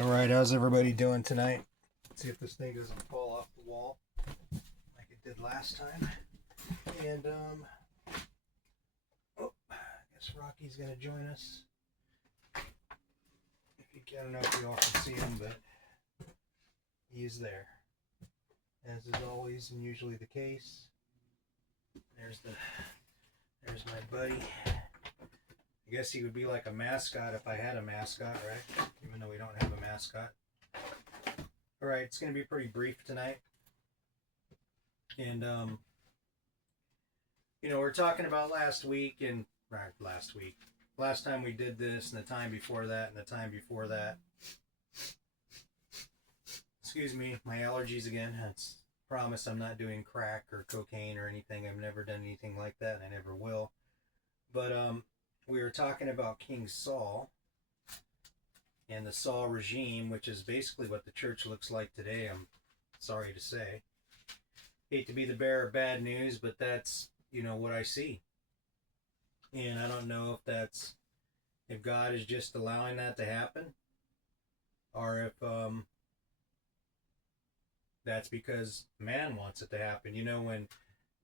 Alright, how's everybody doing tonight? Let's see if this thing doesn't fall off the wall like it did last time. And, oh, I guess Rocky's gonna join us. I don't know if you all can see him, but he is there. As is always and usually the case. There's my buddy. I guess he would be like a mascot if I had a mascot, right? Even though we don't have a mascot. Alright, it's going to be pretty brief tonight. And, we're talking about last time we did this, and the time before that, and the time before that. Excuse me, my allergies again. That's promise I'm not doing crack or cocaine or anything. I've never done anything like that, and I never will. But, we were talking about King Saul and the Saul regime, which is basically what the church looks like today, I'm sorry to say. Hate to be the bearer of bad news, but that's, what I see. And I don't know if God is just allowing that to happen, or if that's because man wants it to happen. When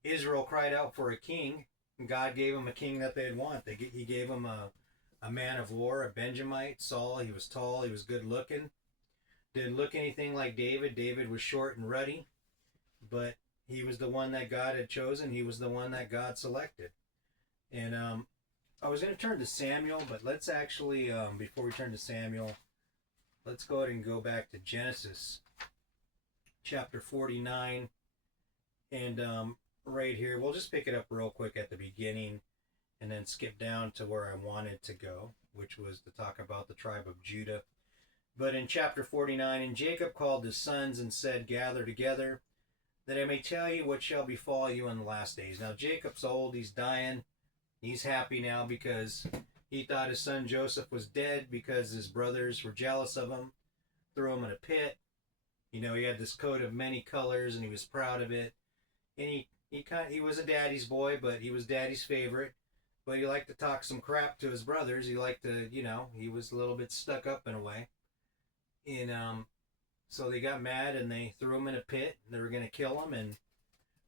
Israel cried out for a king, God gave them a king that they'd want. He gave them a man of war, a Benjamite, Saul. He was tall, he was good looking. Didn't look anything like David. David was short and ruddy, but he was the one that God had chosen. He was the one that God selected. And I was going to turn to Samuel, but let's actually, before we turn to Samuel, let's go ahead and go back to Genesis chapter 49. And right here, we'll just pick it up real quick at the beginning and then skip down to where I wanted to go, which was to talk about the tribe of Judah. But in chapter 49, and Jacob called his sons and said, "Gather together, that I may tell you what shall befall you in the last days." Now Jacob's old, he's dying. He's happy now because he thought his son Joseph was dead because his brothers were jealous of him, threw him in a pit. He had this coat of many colors and he was proud of it. And he was a daddy's boy, but he was daddy's favorite. But he liked to talk some crap to his brothers. He liked to, he was a little bit stuck up in a way. And so they got mad and they threw him in a pit. They were going to kill him. And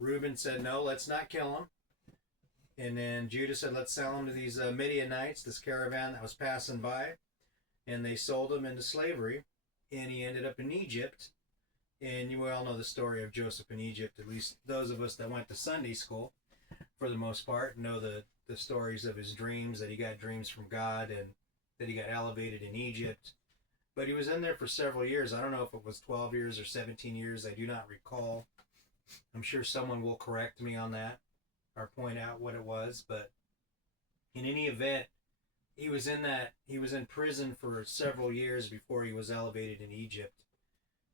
Reuben said, "No, let's not kill him." And then Judah said, "Let's sell him to these Midianites, this caravan that was passing by." And they sold him into slavery. And he ended up in Egypt. And you all know the story of Joseph in Egypt. At least those of us that went to Sunday school, for the most part, know the stories of his dreams, that he got dreams from God and that he got elevated in Egypt. But he was in there for several years. I don't know if it was 12 years or 17 years. I do not recall. I'm sure someone will correct me on that or point out what it was. But in any event, he was in prison for several years before he was elevated in Egypt,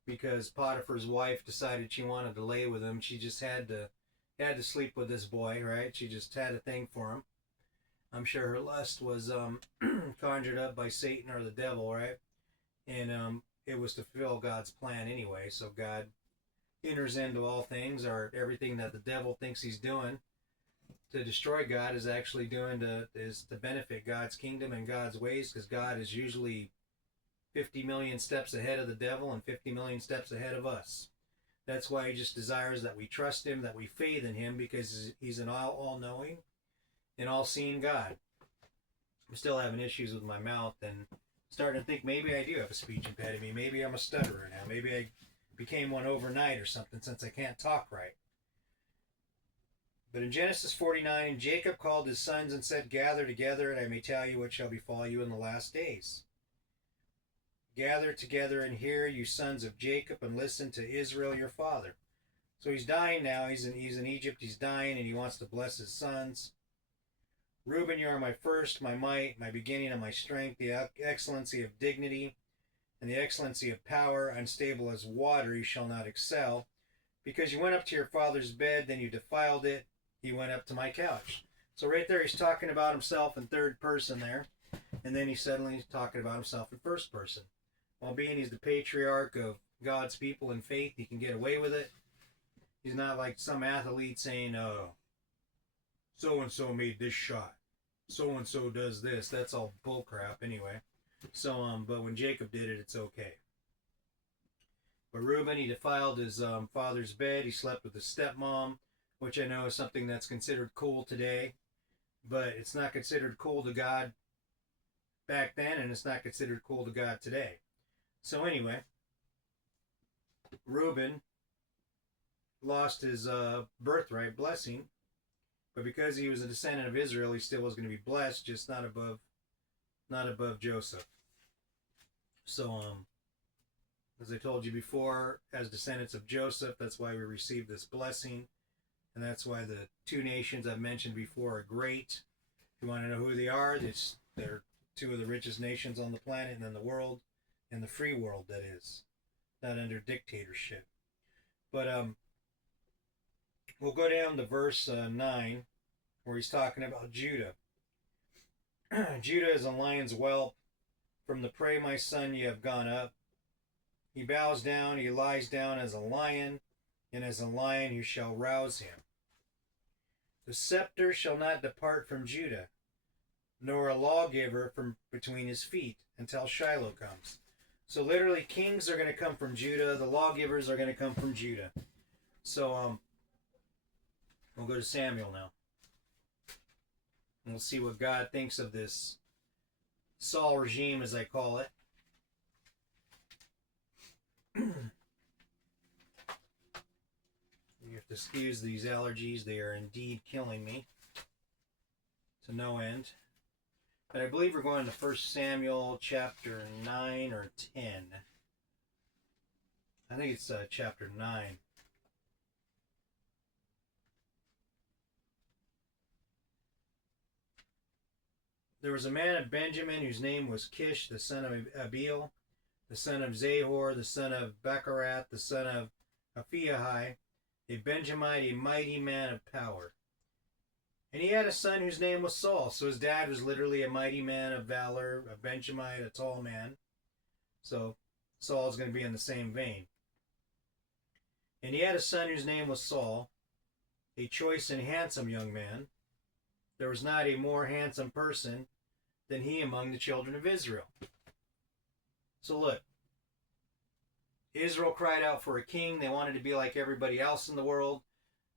because Potiphar's wife decided she wanted to lay with him. She just had to sleep with this boy, right? She just had a thing for him. I'm sure her lust was conjured up by Satan or the devil, right? And it was to fulfill God's plan anyway. So God enters into all things, or everything that the devil thinks he's doing to destroy God is actually doing to benefit God's kingdom and God's ways, because God is usually 50 million steps ahead of the devil and 50 million steps ahead of us. That's why he just desires that we trust him, that we faith in him, because he's an all-knowing and all-seeing God. I'm still having issues with my mouth and starting to think maybe I do have a speech impediment. Maybe I'm a stutterer now. Maybe I became one overnight or something, since I can't talk right. But in Genesis 49, and Jacob called his sons and said, "Gather together, and I may tell you what shall befall you in the last days. Gather together and hear, you sons of Jacob, and listen to Israel your father." So he's dying now. He's in Egypt. He's dying, and he wants to bless his sons. "Reuben, you are my first, my might, my beginning, and my strength, the excellency of dignity, and the excellency of power. Unstable as water, you shall not excel. Because you went up to your father's bed, then you defiled it. He went up to my couch." So right there, he's talking about himself in third person there. And then he's suddenly talking about himself in first person. While being he's the patriarch of God's people in faith, he can get away with it. He's not like some athlete saying, "Oh, so-and-so made this shot. So-and-so does this." That's all bullcrap anyway. So, but when Jacob did it, it's okay. But Reuben, he defiled his father's bed. He slept with his stepmom, which I know is something that's considered cool today, but it's not considered cool to God back then, and it's not considered cool to God today. So anyway, Reuben lost his birthright blessing, but because he was a descendant of Israel, he still was going to be blessed, just not above Joseph. So as I told you before, as descendants of Joseph, that's why we received this blessing, and that's why the two nations I've mentioned before are great. If you want to know who they are, they're two of the richest nations on the planet and in the world, in the free world, that is, not under dictatorship. But we'll go down to verse 9, where he's talking about Judah. Judah is a lion's whelp. From the prey, my son, you have gone up. He bows down, he lies down as a lion, and as a lion you shall rouse him. The scepter shall not depart from Judah, nor a lawgiver from between his feet, until Shiloh comes. So literally, kings are going to come from Judah. The lawgivers are going to come from Judah. So we'll go to Samuel now. And we'll see what God thinks of this Saul regime, as I call it. You have to excuse these allergies. They are indeed killing me to no end. But I believe we're going to 1 Samuel chapter 9 or 10. I think it's chapter 9. There was a man of Benjamin whose name was Kish, the son of Abiel, the son of Zahor, the son of Becharath, the son of Aphihai, a Benjamite, a mighty man of power. And he had a son whose name was Saul. So his dad was literally a mighty man of valor, a Benjamite, a tall man. So Saul's going to be in the same vein. And he had a son whose name was Saul, a choice and handsome young man. There was not a more handsome person than he among the children of Israel. So look, Israel cried out for a king. They wanted to be like everybody else in the world.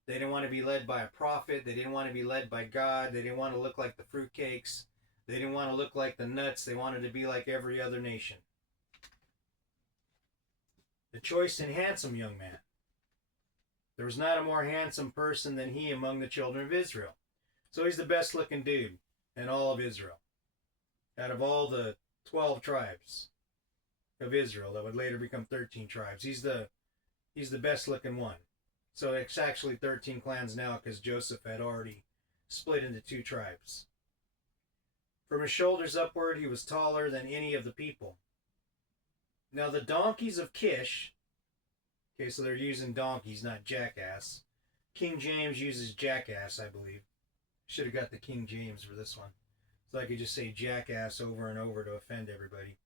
They didn't want to be led by a prophet. They didn't want to be led by God. They didn't want to look like the fruitcakes. They didn't want to look like the nuts. They wanted to be like every other nation. The choice and handsome young man. There was not a more handsome person than he among the children of Israel. So he's the best looking dude in all of Israel. Out of all the 12 tribes of Israel that would later become 13 tribes, he's the best looking one. So it's actually 13 clans now because Joseph had already split into 2 tribes. From his shoulders upward, he was taller than any of the people. Now the donkeys of Kish, okay, so they're using donkeys, not jackass. King James uses jackass, I believe. Should have got the King James for this one, so I could just say jackass over and over to offend everybody.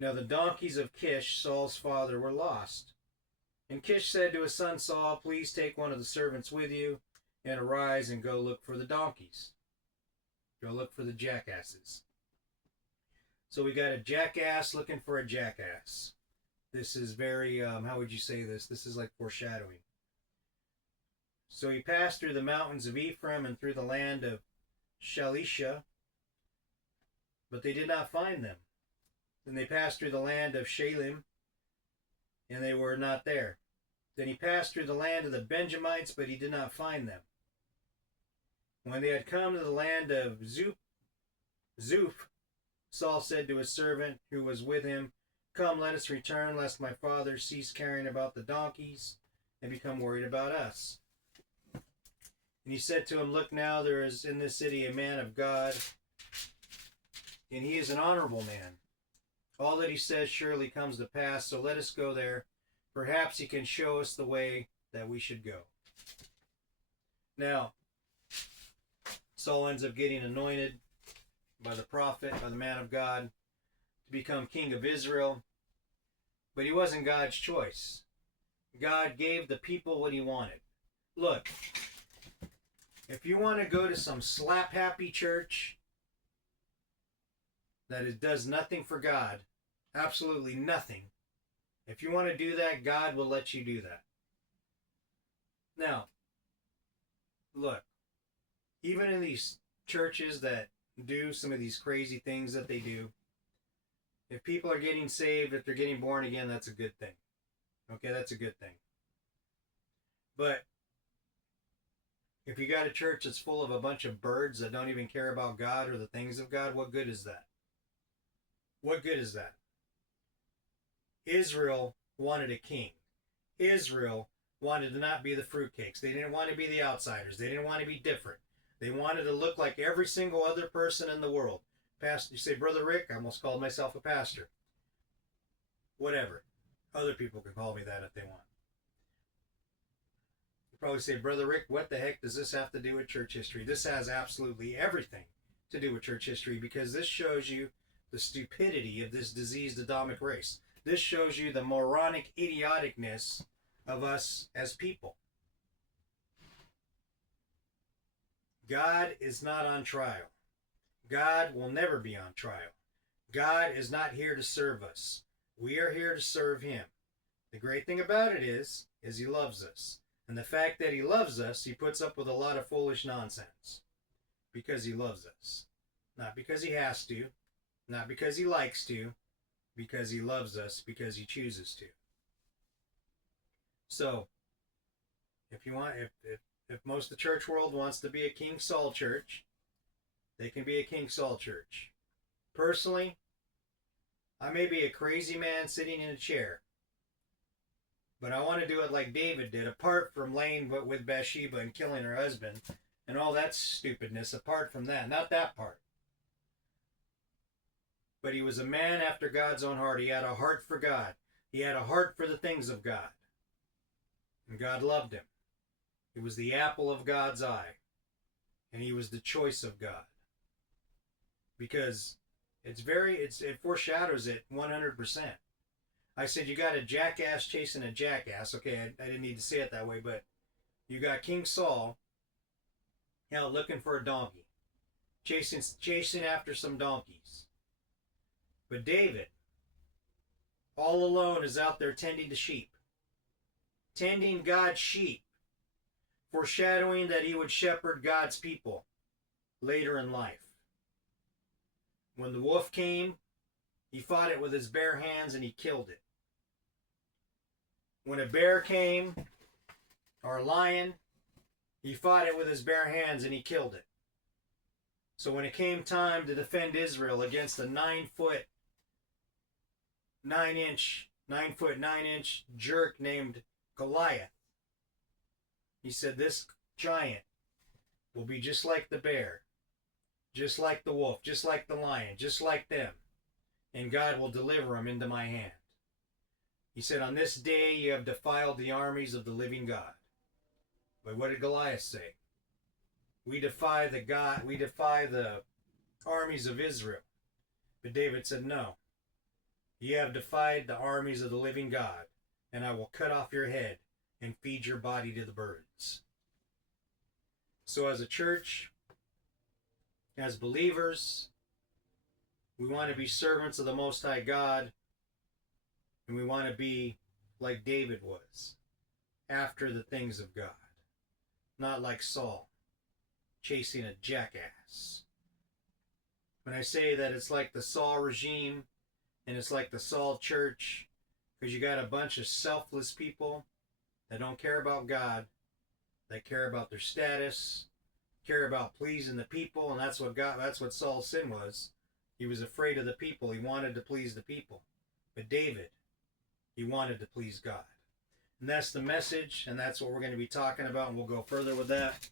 Now the donkeys of Kish, Saul's father, were lost. And Kish said to his son Saul, please take one of the servants with you, and arise and go look for the donkeys. Go look for the jackasses. So we got a jackass looking for a jackass. This is very, how would you say this? This is like foreshadowing. So he passed through the mountains of Ephraim and through the land of Shalisha, but they did not find them. Then they passed through the land of Shalim, and they were not there. Then he passed through the land of the Benjamites, but he did not find them. When they had come to the land of Zuph, Saul said to his servant who was with him, come, let us return, lest my father cease caring about the donkeys and become worried about us. And he said to him, look now, there is in this city a man of God, and he is an honorable man. All that he says surely comes to pass, so let us go there. Perhaps he can show us the way that we should go. Now, Saul ends up getting anointed by the prophet, by the man of God, to become king of Israel. But he wasn't God's choice. God gave the people what he wanted. Look, if you want to go to some slap-happy church that does nothing for God, absolutely nothing, If you want to do that, God will let you do that. Now, look, even in these churches that do some of these crazy things that they do, if people are getting saved, if they're getting born again, that's a good thing. Okay, that's a good thing. But if you got a church that's full of a bunch of birds that don't even care about God or the things of God, what good is that? What good is that? Israel wanted a king. Israel wanted to not be the fruitcakes. They didn't want to be the outsiders. They didn't want to be different. They wanted to look like every single other person in the world. Pastor, you say, Brother Rick, I almost called myself a pastor. Whatever. Other people can call me that if they want. You probably say, Brother Rick, what the heck does this have to do with church history? This has absolutely everything to do with church history, because this shows you the stupidity of this diseased Adamic race. This shows you the moronic idioticness of us as people. God is not on trial. God will never be on trial. God is not here to serve us. We are here to serve him. The great thing about it is he loves us. And the fact that he loves us, he puts up with a lot of foolish nonsense. Because he loves us. Not because he has to. Not because he likes to. Because he loves us. Because he chooses to. So, if you want, if most of the church world wants to be a King Saul church, they can be a King Saul church. Personally, I may be a crazy man sitting in a chair, but I want to do it like David did, apart from laying with Bathsheba and killing her husband and all that stupidness, apart from that, not that part. But he was a man after God's own heart. He had a heart for God. He had a heart for the things of God. And God loved him. He was the apple of God's eye. And he was the choice of God. Because it foreshadows it 100%. I said you got a jackass chasing a jackass. Okay, I didn't need to say it that way, but you got King Saul out looking for a donkey. Chasing after some donkeys. But David, all alone, is out there tending the sheep. Tending God's sheep. Foreshadowing that he would shepherd God's people later in life. When the wolf came, he fought it with his bare hands and he killed it. When a bear came, or a lion, he fought it with his bare hands and he killed it. So when it came time to defend Israel against a 9 foot 9 inch jerk named Goliath, he said, this giant will be just like the bear, just like the wolf, just like the lion, just like them, and God will deliver him into my hand. He said, on this day you have defiled the armies of the living God. But what did Goliath say? We defy the armies of Israel. But David said, no. You have defied the armies of the living God, and I will cut off your head and feed your body to the birds. So as a church, as believers, we want to be servants of the Most High God, and we want to be like David was, after the things of God, not like Saul, chasing a jackass. When I say that it's like the Saul regime, and it's like the Saul church, because you got a bunch of selfless people that don't care about God, that care about their status, care about pleasing the people, and that's what Saul's sin was. He was afraid of the people. He wanted to please the people. But David, he wanted to please God. And that's the message, and that's what we're going to be talking about, and we'll go further with that.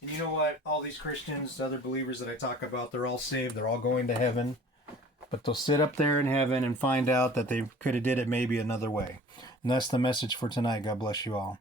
And you know what? All these Christians, other believers that I talk about, they're all saved. They're all going to heaven. But they'll sit up there in heaven and find out that they could have did it maybe another way. And that's the message for tonight. God bless you all.